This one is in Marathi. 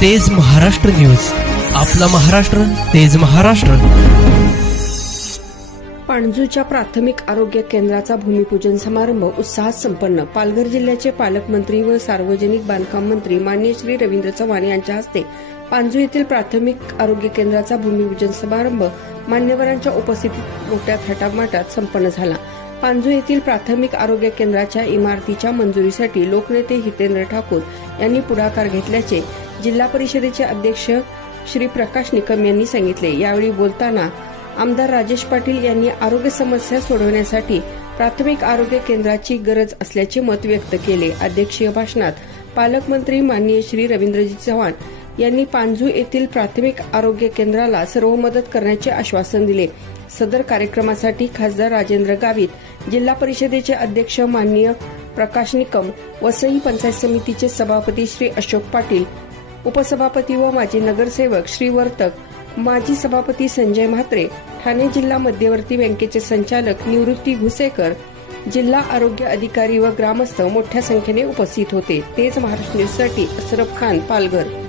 तेज महाराष्ट्र न्यूज. आपला महाराष्ट्र तेज महाराष्ट्र. पाणजूच्या प्राथमिक आरोग्य केंद्राचा भूमिपूजन समारंभ उत्साहात संपन्न. पालघर जिल्ह्याचे पालकमंत्री व सार्वजनिक बांधकाम मंत्री मान्य श्री रवींद्र चव्हाण यांच्या हस्ते पांजू येथील प्राथमिक आरोग्य केंद्राचा भूमिपूजन समारंभ मान्यवरांच्या उपस्थितीत मोठ्या थाटामाटात संपन्न झाला. पांजू येथील प्राथमिक आरोग्य केंद्राच्या इमारतीच्या मंजुरीसाठी लोकनेते हितेंद्र ठाकूर यांनी पुढाकार घेतल्याचे जिल्हा परिषदेचे अध्यक्ष श्री प्रकाश निकम यांनी सांगितले. यावेळी बोलताना आमदार राजेश पाटील यांनी आरोग्य समस्या सोडवण्यासाठी प्राथमिक आरोग्य केंद्राची गरज असल्याचे मत व्यक्त केले. अध्यक्षीय भाषणात पालकमंत्री माननीय श्री रवींद्रजी चव्हाण यांनी पांजू येथील प्राथमिक आरोग्य केंद्राला सर्व मदत करण्याचे आश्वासन दिले. सदर कार्यक्रमासाठी खासदार राजेंद्र गावित जिल्हा परिषदेचे अध्यक्ष माननीय प्रकाश निकम वसई पंचायत समितीचे सभापती श्री अशोक पाटील उपसभापती व माजी नगरसेवक श्री वर्तक माजी सभापती संजय म्हात्रे ठाणे जिल्हा मध्यवर्ती बँकेचे संचालक निवृत्ती घुसेकर जिल्हा आरोग्य अधिकारी व ग्रामस्थ मोठ्या संख्येने उपस्थित होते. तेच महाराष्ट्र न्यूजसाठी असरफ खान पालघर.